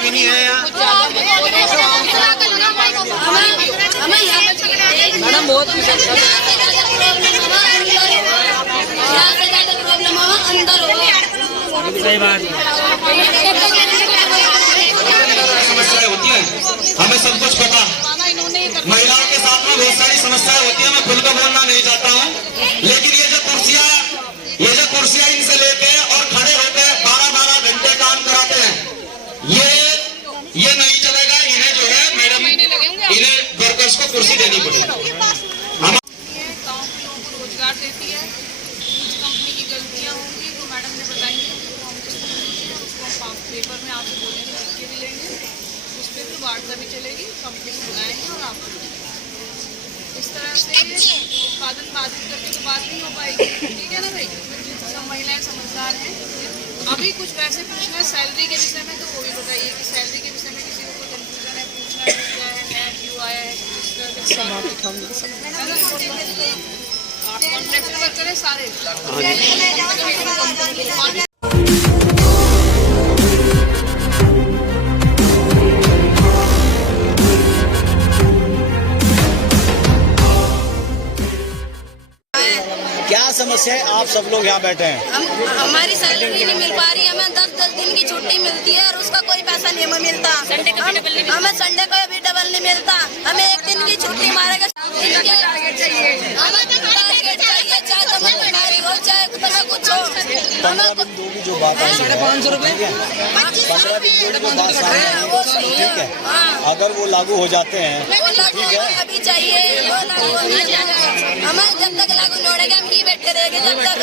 भी नहीं है यहाँ मैडम, बहुत सही बात समस्याएं होती है, हमें सब कुछ पता। महिलाओं के साथ में बहुत सारी समस्याएं होती है, मैं खुलकर बोलना नहीं चाहता हूँ, लेकिन ये जो कुर्सियां इनसे लेके और खड़े होकर 12-12 घंटे काम कराते हैं, ये नहीं चलेगा। इन्हें जो है मैडम, इन्हें वर्कर्स को कुर्सी देनी पड़ेगी। रोजगार देती है, कुछ कंपनी की गलतियां होंगी तो मैडम ने बताई है, उसको पेपर में आपसे बोलेंगे, लिख के भी लेंगे, उस पर फिर वार्ता भी चलेगी, कंपनी को बुलाएंगे और आपको इस तरह से उत्पादन बाधित करके तो बात नहीं हो पाएगी। ठीक है ना भाई, सब महिलाएं समझदार हैं। अभी कुछ वैसे पूछना है सैलरी के विषय में, तो वो भी बताइए कि सैलरी के विषय में किसी को कोई कन्फ्यूजन है, पूछना है क्या है, क्यों आया है, आप कॉन्ट्रैक्ट वर्कर हैं सारे। क्या समस्या है? आप सब लोग यहाँ बैठे हैं। हमारी सैलरी नहीं मिल पा रही, हमें 10-10 दिन की छुट्टी मिलती है और उसका कोई पैसा नहीं हमें मिलता। हमें संडे को भी डबल नहीं मिलता, हमें एक दिन की छुट्टी मारेगा। हमें टारगेट चाहिए, चाहे तुम्हें बीमारी हो चाहे तुम्हें कुछ हो। 15 बिंदु की जो बात है, 550 रुपए 15 बिंदु की बात है, ठीक है। अगर वो लागू हो जाते हैं, ठीक है, अभी चाहिए वो लागू होना चाहिए। हमें जब तक लागू नहीं होगा हम ही बैठे रहेंगे, जब तक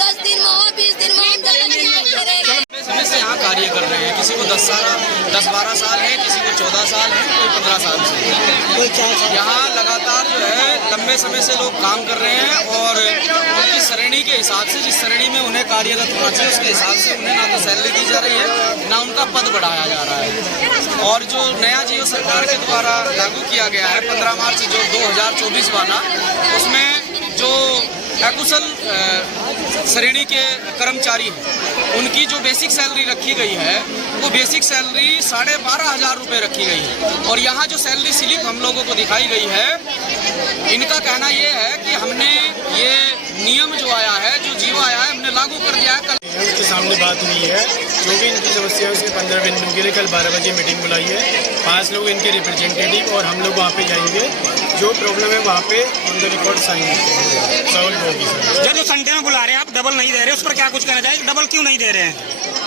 10 दिन में हो 20 दिन में हम जब तक नहीं बैठे रहेंगे। समय से यहाँ कार्य कर रहे हैं, किसी को 10-12 साल है, किसी को 14 साल है, कोई 15 साल से। यहाँ लगातार जो है लंबे समय से लोग काम कर रहे हैं और उनकी श्रेणी के हिसाब से, जिस श्रेणी में उन्हें कार्यरत होना चाहिए उसके हिसाब से उन्हें ना तो सैलरी दी जा रही है, ना उनका पद बढ़ाया जा रहा है। और जो नया जियो सरकार के द्वारा लागू किया गया है 15 मार्च जो 2024 वाला, उसमें जो अकुशल श्रेणी के कर्मचारी हैं उनकी जो बेसिक सैलरी रखी गई है वो बेसिक सैलरी 12,500 रुपये रखी गई है। और यहाँ जो सैलरी स्लिप हम लोगों को दिखाई गई है, इनका कहना ये है कि हमने ये नियम जो आया है, जो जियो आया है, हमने लागू कर दिया है। कल उनके सामने बात हुई है, जो भी इनकी समस्या है उसके 15 बिंदु के लिए कल 12 बजे मीटिंग बुलाई है। 5 लोग इनके रिप्रेजेंटेटिव और हम लोग वहाँ पे जाएंगे, जो प्रॉब्लम है वहाँ पे on the record sign solve होगी। जो संडे में बुला रहे हैं आप, डबल नहीं दे रहे, उस पर क्या कुछ कहना चाहिए? डबल क्यों नहीं दे रहे हैं?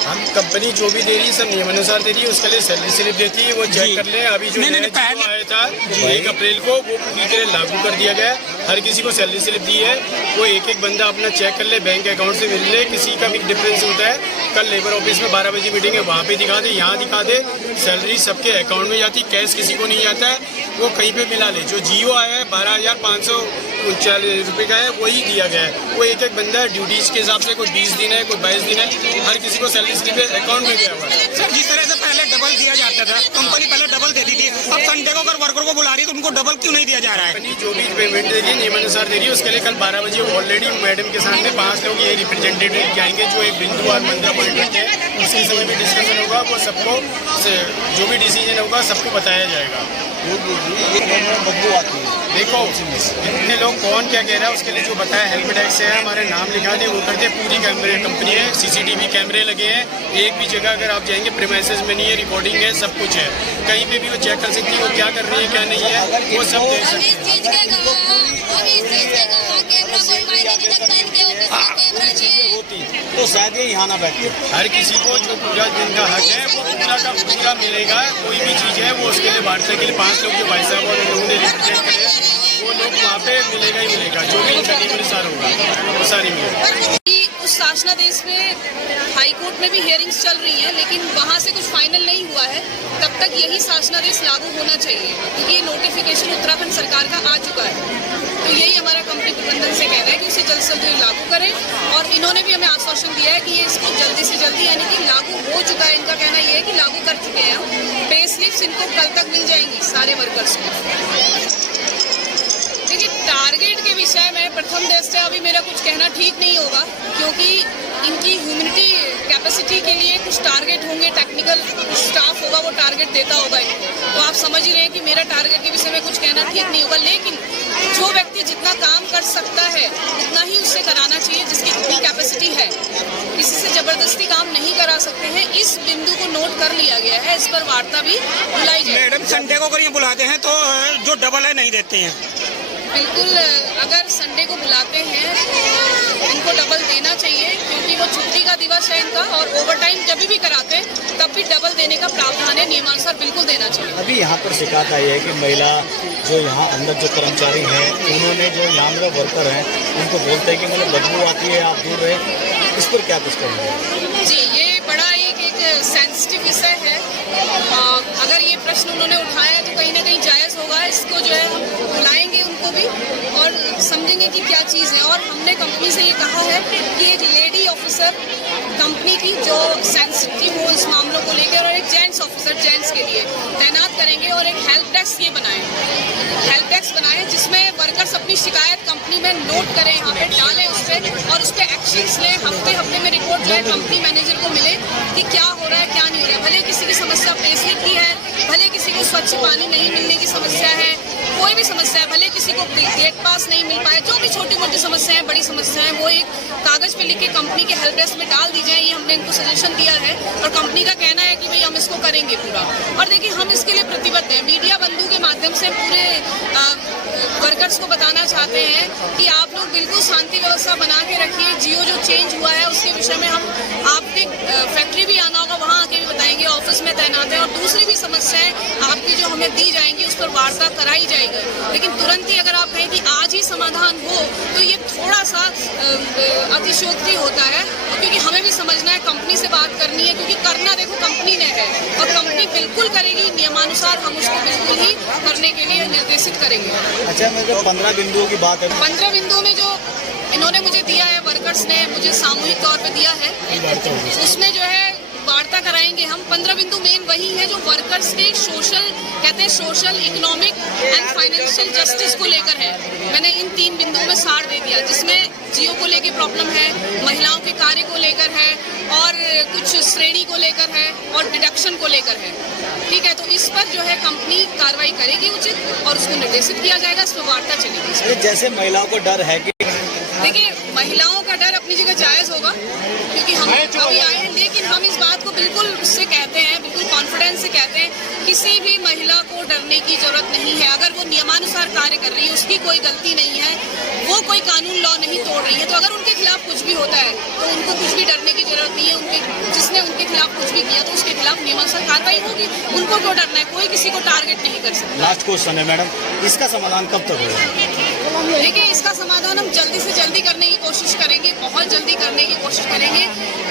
हम कंपनी जो भी दे रही है सब नियमानुसार दे रही है, उसके लिए सैलरी स्लिप देती है, वो चेक कर ले। अभी जो आया था 1 अप्रैल को वो पूरी तरह लागू कर दिया गया, हर किसी को सैलरी स्लिप दी है, वो एक बंदा अपना चेक कर ले, बैंक अकाउंट से मिल ले। किसी का भी डिफरेंस होता है, कल लेबर ऑफिस में 12 बजे मीटिंग है, वहाँ पे दिखा दे, यहाँ दिखा दे, सैलरी सबके अकाउंट में जाती, कैश किसी को नहीं आता है, वो कहीं पे मिला ले। जो जियो आया है 12,539 रुपये का है, वही दिया गया है। वो एक बंदा ड्यूटीज के हिसाब से, कोई 20 दिन है, कोई 22 दिन है, हर किसी को सैलरी स्लिप अकाउंट में गया हुआ है। सर, जिस तरह से पहले डबल दिया जाता था, कंपनी पहले डबल देती थी, अब संडे को अगर वर्कर को बुला रही है तो उनको डबल क्यों नहीं दिया जा रहा है? कंपनी जो भी पेमेंट देगी नियमानुसार दे रही है, उसके लिए कल 12 बजे ऑलरेडी मैडम के सामने 5 लोग ये रिप्रेजेंटेटिव जाएंगे, जो एक बिंदु और 15 पॉइंट रखते हैं, उसके समय में डिस्कशन होगा, वो सबको जो भी डिसीजन होगा सबको बताया जाएगा। बदबू आती है। देखो इतने लोग कौन क्या कह रहा है, उसके लिए जो बताया हेल्प डेस्क है, हमारे नाम लिखा दे, वो करते। पूरी कैमरे कंपनी है, CCTV कैमरे लगे हैं, एक भी जगह अगर आप जाएंगे प्रीमाइसेस में नहीं है, रिकॉर्डिंग है, सब कुछ है, कहीं पे भी वो चेक कर सकती है वो क्या कर रही है क्या नहीं है, वो सब देख सकते हैं। तो शायद ये यहाँ ना बैठे। हर किसी को जो पूरा दिन का हक है वो पूरा का पूरा मिलेगा। कोई भी चीज़ है वो उसके लिए वार्ता के लिए 5 लोग जो भाई साहब और लोगों ने रिप्रेजेंट करे, वो लोग वहाँ पे मिलेगा ही मिलेगा, जो भी इनका अनुसार होगा वो सारी मिलेगा। उस शासनादेश में हाई कोर्ट में भी हियरिंग्स चल रही हैं, लेकिन वहाँ से कुछ फाइनल नहीं हुआ है। तब तक यही शासनादेश लागू होना चाहिए, क्योंकि ये नोटिफिकेशन उत्तराखंड सरकार का आ चुका है। तो यही हमारा कंपनी प्रबंधन से कहना है कि उसे जल्द से जल्द लागू करें, और इन्होंने भी हमें आश्वासन दिया है कि ये इसको जल्दी से जल्दी, यानी कि लागू हो चुका है, इनका कहना ये है कि लागू कर चुके हैं। पे स्लिप्स इनको कल तक मिल जाएंगी सारे वर्कर्स को। देखिए, टारगेट के विषय में प्रथम दृष्टया अभी मेरा कुछ कहना ठीक नहीं होगा, क्योंकि इनकी ह्यूमनिटी कैपेसिटी के लिए कुछ टारगेट होंगे, टेक्निकल स्टाफ होगा वो टारगेट देता होगा। तो आप समझ ही रहे हैं कि मेरा टारगेट के विषय में कुछ कहना ठीक नहीं होगा, लेकिन जो व्यक्ति जितना काम कर सकता है उतना ही उससे कराना चाहिए, जिसकी इतनी कैपेसिटी है। किसी से जबरदस्ती काम नहीं करा सकते हैं। इस बिंदु को नोट कर लिया गया है, इस पर वार्ता भी बुलाई जाए। मैडम, संडे को अगर ये बुलाते हैं तो जो डबल है नहीं देते हैं। बिल्कुल, अगर संडे को बुलाते हैं तो इनको डबल देना चाहिए, क्योंकि वो छुट्टी का दिवस है इनका, और ओवर टाइम जब भी कराते हैं तब भी डबल देने का प्रावधान है, नियमानुसार बिल्कुल देना चाहिए। अभी यहाँ पर शिकायत आई है कि महिला जो यहाँ अंदर जो कर्मचारी हैं, उन्होंने जो यहाँ में वर्कर हैं उनको बोलते हैं कि मतलब बदबू आती है, आप दूर रहे। इस पर क्या कुछ कहेंगे? जी, ये बड़ा एक सेंसिटिव विषय है। अगर ये प्रश्न उन्होंने उठाया तो कहीं ना कहीं जायज़ होगा। इसको जो है हम बुलाएंगे उनको भी और समझेंगे कि क्या चीज़ है। और हमने कंपनी से ये कहा है कि एक लेडी ऑफिसर कंपनी की जो सेंसिटिव हो इस मामलों को लेकर, और एक जेंट्स ऑफिसर जेंट्स के लिए तैनात करेंगे, और एक हेल्प डेस्क ये बनाएं जिसमें वर्कर्स अपनी शिकायत कंपनी में नोट करें, यहाँ पे डालें उस पर, और उस पर एक्शंस लें। हफ्ते में रिपोर्ट लें, कंपनी मैनेजर को मिले कि क्या हो रहा है क्या नहीं हो रहा है। भले किसी की समस्या पेशेंट की है, भले किसी को स्वच्छ पानी नहीं मिलने की समस्या है, कोई भी समस्या है, भले किसी को गेट पास नहीं मिल पाए, जो भी छोटी मोटी समस्याएं, बड़ी समस्याएं, वो एक कागज पे लिख के कंपनी के हेल्प डेस्क में डाल दी जाए। ये हमने इनको सजेशन दिया है, और कंपनी का कहना है कि भाई हम इसको करेंगे पूरा। और देखिए, हम इसके लिए प्रतिबद्ध हैं। मीडिया बंधु के माध्यम से पूरे वर्कर्स को बताना चाहते हैं कि आप लोग बिल्कुल शांति व्यवस्था बना के रखिए। जियो जो चेंज हुआ है उसके विषय में हम आपके फैक्ट्री भी आना होगा, वहाँ आके भी बताएंगे, ऑफिस में तैनात है, और दूसरी भी समस्याएं आपकी जो हमें दी जाएंगी उस पर वार्ता कराई जाएगी। लेकिन तुरंत ही अगर आप कहें कि आज ही समाधान हो, तो ये थोड़ा सा अतिशयोक्ति होता है, क्योंकि हमें भी समझना है, कंपनी से बात करनी है, क्योंकि करना देखो कंपनी ने है, और कंपनी बिल्कुल करेगी नियमानुसार। हम उसको बिल्कुल ही करने के लिए निर्देशित करेंगे। अच्छा, मतलब 15 बिंदुओं की बात है। 15 बिंदुओं में जो इन्होंने मुझे दिया है, वर्कर्स ने मुझे सामूहिक तौर पे दिया है, उसमें जो है वार्ता कराएंगे हम। 15 बिंदु मेन वही है जो वर्कर्स के social, economic and financial justice को लेकर है। मैंने इन 3 बिंदुओं में सार दे दिया, जिसमें जियो को लेकर प्रॉब्लम है, महिलाओं के कार्य को लेकर है, और कुछ श्रेणी को लेकर है, और डिडक्शन को लेकर है। ठीक है, तो इस पर जो है कंपनी कार्रवाई करेगी उचित, और उसको निर्देशित किया जाएगा, इस पर वार्ता चलेगी। जैसे महिलाओं को डर है कि देखिए, महिलाओं का डर अपनी जगह जायज़ होगा, क्योंकि हम अभी आए हैं, लेकिन हम इस बात को बिल्कुल उससे कहते हैं, बिल्कुल कॉन्फिडेंस से कहते हैं, किसी भी महिला को डरने की जरूरत नहीं है। अगर वो नियमानुसार कार्य कर रही है, उसकी कोई गलती नहीं है, वो कोई कानून लॉ नहीं तोड़ रही है, तो अगर उनके खिलाफ कुछ भी होता है तो उनको कुछ भी डरने की जरूरत नहीं है। जिसने उनके खिलाफ कुछ भी किया तो उसके खिलाफ नियमानुसार कार्रवाई होगी। उनको क्यों डरना है? कोई किसी को टारगेट नहीं कर सकता। लास्ट क्वेश्चन है मैडम, इसका समाधान कब तक होगा? देखिए, इसका समाधान हम जल्दी से जल्दी करने की कोशिश करेंगे, बहुत जल्दी करने की कोशिश करेंगे।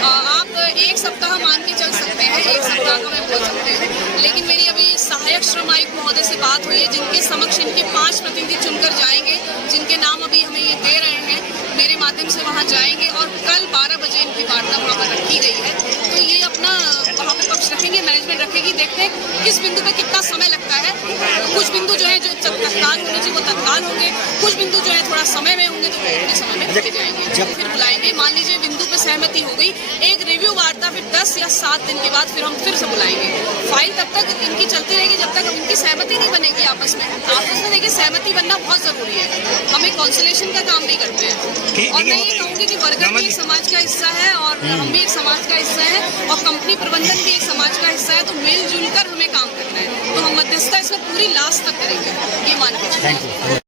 आप 1 सप्ताह मान के चल सकते हैं, 1 सप्ताह का मैं बोल सकते हैं, लेकिन मेरी अभी सहायक श्रम आयुक्त महोदय से बात हुई है, जिनके समक्ष इनके 5 प्रतिनिधि चुनकर जाएंगे, जिनके नाम अभी हमें ये दे रहे हैं, मेरे माध्यम से वहाँ जाएंगे, और कल 12 बजे इनकी वार्ता वहाँ पर रखी गई है। तो ये अपना वहाँ पे पक्ष रखेंगे, मैनेजमेंट रखेगी, देखते हैं किस बिंदु पे कितना समय लगता है। कुछ बिंदु जो है जो तत्काल होने चाहिए वो तत्काल होंगे, कुछ बिंदु जो है थोड़ा समय में होंगे तो वो अपने समय में रखे जाएंगे। फिर बुलाएंगे, मान लीजिए बिंदु पे सहमति हो गई, एक रिव्यू वार्ता फिर 10 या 7 दिन के बाद फिर हम फिर से बुलाएंगे। फाइल तब तक इनकी चलती रहेगी जब तक इनकी सहमति नहीं बनेगी आपस में। आपस में देखिए, सहमति बनना बहुत जरूरी है। हम एक कॉन्सुलेशन का काम नहीं करते हैं, और मैं ये कहूँगी कि वर्कर भी एक समाज का हिस्सा है, और हम भी एक समाज का हिस्सा है, और कंपनी प्रबंधन भी एक समाज का हिस्सा है। तो मिलजुल कर हमें काम करना है, तो हम मध्यस्थता इसमें पूरी लास्ट तक करेंगे, ये मान के।